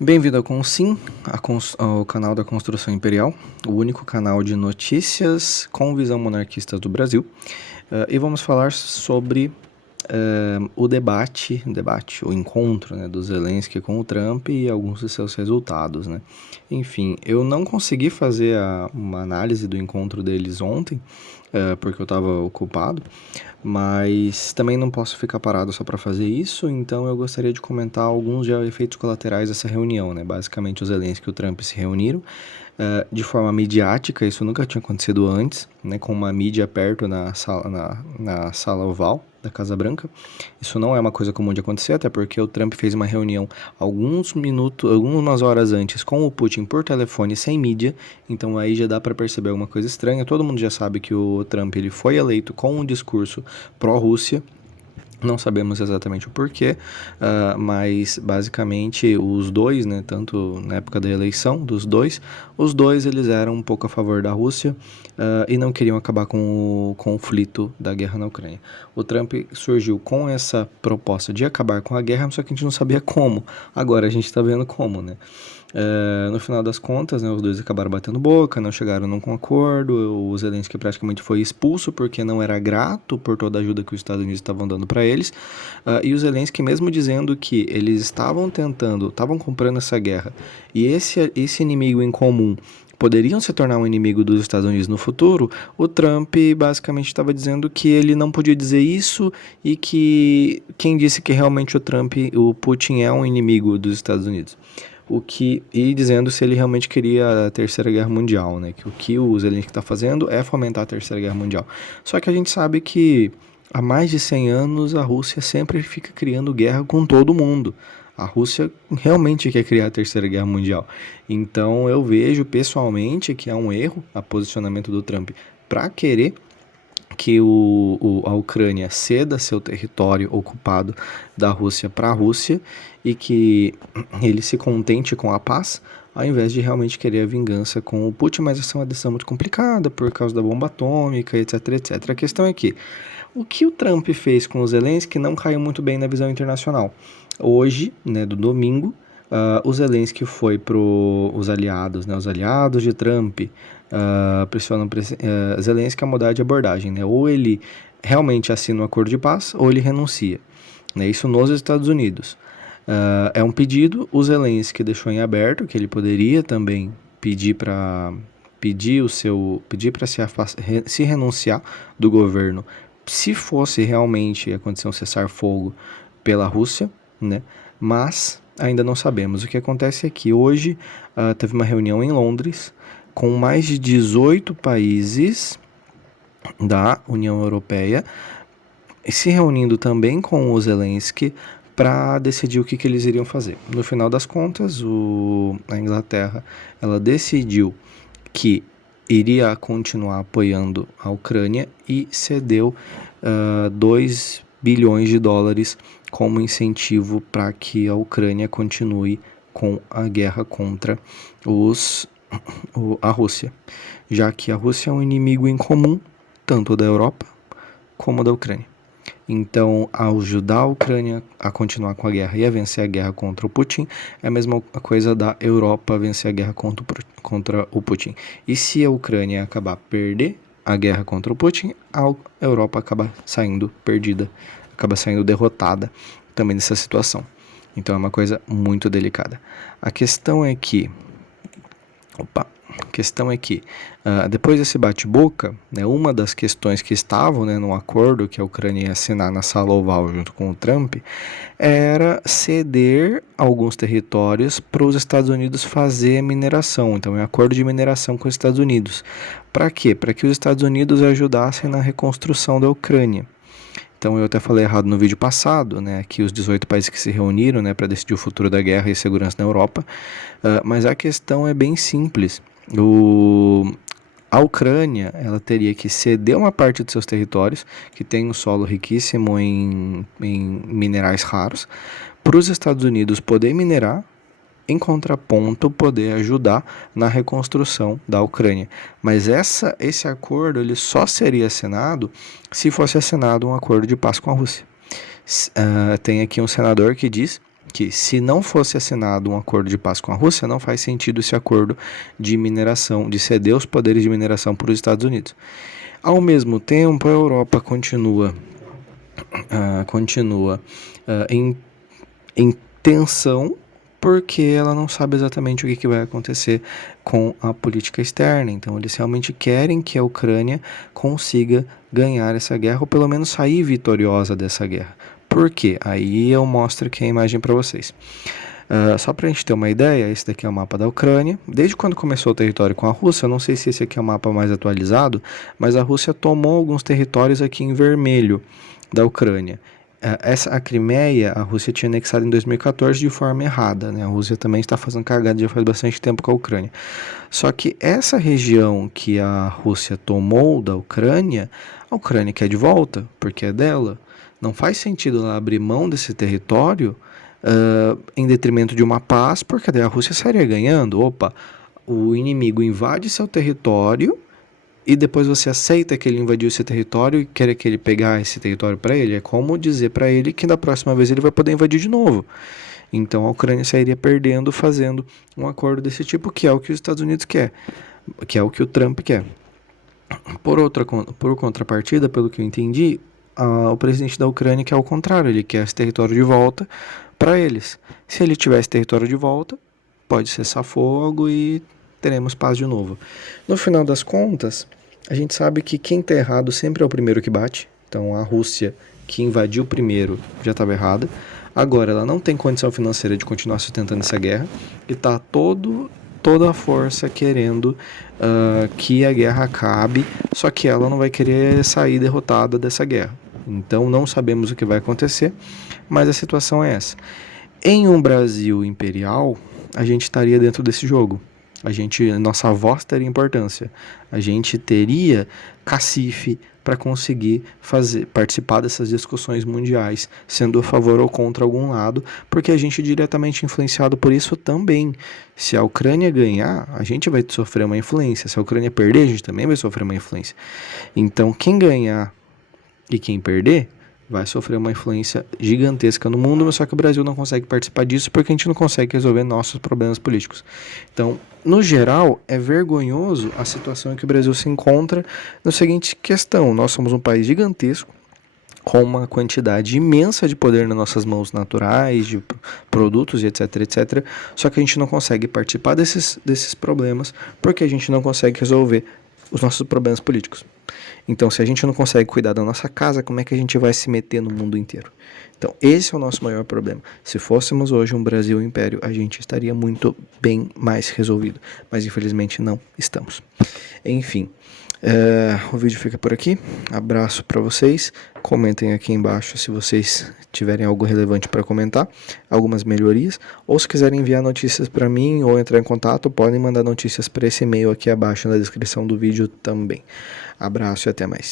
Bem-vindo ao Consim, ao canal da Construção Imperial, o único canal de notícias com visão monarquista do Brasil. E vamos falar sobre o o encontro, né, do Zelensky com o Trump e alguns de seus resultados, né? Enfim, eu não consegui fazer uma análise do encontro deles ontem, porque eu estava ocupado, mas também não posso ficar parado só para fazer isso, então eu gostaria de comentar alguns já efeitos colaterais dessa reunião, né? Basicamente, o Zelensky e o Trump se reuniram de forma midiática, isso nunca tinha acontecido antes, né? Com uma mídia perto na sala oval da Casa Branca. Isso não é uma coisa comum de acontecer, até porque o Trump fez uma reunião algumas horas antes com o Putin por telefone sem mídia, então aí já dá para perceber alguma coisa estranha. Todo mundo já sabe que o Trump ele foi eleito com um discurso pró-Rússia. Não sabemos exatamente o porquê, mas basicamente os dois, né, tanto na época da eleição dos dois, os dois eles eram um pouco a favor da Rússia e não queriam acabar com o conflito da guerra na Ucrânia. O Trump surgiu com essa proposta de acabar com a guerra, só que a gente não sabia como. Agora a gente está vendo como, né? No final das contas, né, os dois acabaram batendo boca, não chegaram num acordo. O Zelensky praticamente foi expulso porque não era grato por toda a ajuda que os Estados Unidos estavam dando para eles. E o Zelensky, mesmo dizendo que eles estavam comprando essa guerra, e esse inimigo em comum poderiam se tornar um inimigo dos Estados Unidos no futuro, o Trump basicamente estava dizendo que ele não podia dizer isso e que quem disse que realmente o Putin é um inimigo dos Estados Unidos. E dizendo se ele realmente queria a Terceira Guerra Mundial, né? Que o que o Zelensky está fazendo é fomentar a Terceira Guerra Mundial. Só que a gente sabe que há mais de 100 anos a Rússia sempre fica criando guerra com todo mundo. A Rússia realmente quer criar a Terceira Guerra Mundial. Então eu vejo pessoalmente que é um erro o posicionamento do Trump para querer que a Ucrânia ceda seu território ocupado da Rússia para a Rússia e que ele se contente com a paz, ao invés de realmente querer a vingança com o Putin, mas essa é uma decisão muito complicada por causa da bomba atômica, etc, etc. A questão é que o que o Trump fez com o Zelensky não caiu muito bem na visão internacional. Hoje, né, do domingo, o Zelensky foi para os aliados, né, os aliados de Trump, pressionam Zelensky a mudar de abordagem, né? Ou ele realmente assina um acordo de paz, ou ele renuncia. Né? Isso nos Estados Unidos. É um pedido, o Zelensky deixou em aberto, que ele poderia também pedir para se renunciar do governo, se fosse realmente acontecer um cessar-fogo pela Rússia, né? Mas ainda não sabemos. O que acontece é que hoje teve uma reunião em Londres com mais de 18 países da União Europeia se reunindo também com o Zelensky para decidir o que eles iriam fazer. No final das contas, a Inglaterra ela decidiu que iria continuar apoiando a Ucrânia e cedeu 2 bilhões de dólares como incentivo para que a Ucrânia continue com a guerra contra a Rússia, já que a Rússia é um inimigo em comum, tanto da Europa como da Ucrânia. Então, ao ajudar a Ucrânia a continuar com a guerra e a vencer a guerra contra o Putin, é a mesma coisa da Europa vencer a guerra contra o Putin. E se a Ucrânia acabar perder a guerra contra o Putin, a Europa acaba saindo perdida, acaba saindo derrotada também nessa situação. Então é uma coisa muito delicada. A questão é que depois desse bate-boca, né, uma das questões que estavam, né, no acordo que a Ucrânia ia assinar na sala oval junto com o Trump era ceder alguns territórios para os Estados Unidos fazer mineração. Então é um acordo de mineração com os Estados Unidos. Para quê? Para que os Estados Unidos ajudassem na reconstrução da Ucrânia. Então eu até falei errado no vídeo passado, né, que os 18 países que se reuniram, né, para decidir o futuro da guerra e segurança na Europa, mas a questão é bem simples. A Ucrânia ela teria que ceder uma parte de seus territórios, que tem um solo riquíssimo em minerais raros, para os Estados Unidos poder minerar, em contraponto, poder ajudar na reconstrução da Ucrânia. Mas esse acordo ele só seria assinado se fosse assinado um acordo de paz com a Rússia. Tem aqui um senador que diz que se não fosse assinado um acordo de paz com a Rússia, não faz sentido esse acordo de mineração, de ceder os poderes de mineração para os Estados Unidos. Ao mesmo tempo, a Europa continua em tensão, porque ela não sabe exatamente o que vai acontecer com a política externa. Então, eles realmente querem que a Ucrânia consiga ganhar essa guerra, ou pelo menos sair vitoriosa dessa guerra. Por quê? Aí eu mostro aqui a imagem para vocês. Só para a gente ter uma ideia, esse daqui é o mapa da Ucrânia. Desde quando começou o território com a Rússia, eu não sei se esse aqui é o mapa mais atualizado, mas a Rússia tomou alguns territórios aqui em vermelho da Ucrânia. A Crimeia, a Rússia tinha anexado em 2014 de forma errada, né? A Rússia também está fazendo cagada já faz bastante tempo com a Ucrânia. Só que essa região que a Rússia tomou da Ucrânia, a Ucrânia quer de volta, porque é dela. Não faz sentido ela abrir mão desse território em detrimento de uma paz, porque daí a Rússia sairia ganhando. Opa, o inimigo invade seu território e depois você aceita que ele invadiu esse território e quer que ele pegar esse território para ele. É como dizer para ele que da próxima vez ele vai poder invadir de novo. Então a Ucrânia sairia perdendo fazendo um acordo desse tipo, que é o que os Estados Unidos quer, que é o que o Trump quer. Por contrapartida, pelo que eu entendi, o presidente da Ucrânia quer o contrário, ele quer esse território de volta para eles. Se ele tiver esse território de volta, pode cessar fogo e teremos paz de novo. No final das contas, a gente sabe que quem está errado sempre é o primeiro que bate. Então a Rússia, que invadiu primeiro, já estava errada. Agora ela não tem condição financeira de continuar sustentando essa guerra e está toda a força querendo que a guerra acabe, só que ela não vai querer sair derrotada dessa guerra. Então não sabemos o que vai acontecer, mas a situação é essa. Em um Brasil imperial, a gente estaria dentro desse jogo. Nossa voz teria importância. A gente teria cacife para conseguir participar dessas discussões mundiais, sendo a favor ou contra algum lado, porque a gente é diretamente influenciado por isso também. Se a Ucrânia ganhar, a gente vai sofrer uma influência. Se a Ucrânia perder, a gente também vai sofrer uma influência. Então, quem ganhar e quem perder vai sofrer uma influência gigantesca no mundo, mas só que o Brasil não consegue participar disso porque a gente não consegue resolver nossos problemas políticos. Então, no geral, é vergonhoso a situação em que o Brasil se encontra na seguinte questão: nós somos um país gigantesco, com uma quantidade imensa de poder nas nossas mãos naturais, de produtos e etc, etc, só que a gente não consegue participar desses problemas porque a gente não consegue resolver os nossos problemas políticos. Então, se a gente não consegue cuidar da nossa casa, como é que a gente vai se meter no mundo inteiro? Então, esse é o nosso maior problema. Se fôssemos hoje um Brasil império, a gente estaria muito bem mais resolvido. Mas, infelizmente, não estamos. Enfim, o vídeo fica por aqui. Abraço para vocês. Comentem aqui embaixo se vocês tiverem algo relevante para comentar, algumas melhorias. Ou se quiserem enviar notícias para mim ou entrar em contato, podem mandar notícias para esse e-mail aqui abaixo na descrição do vídeo também. Abraço e até mais.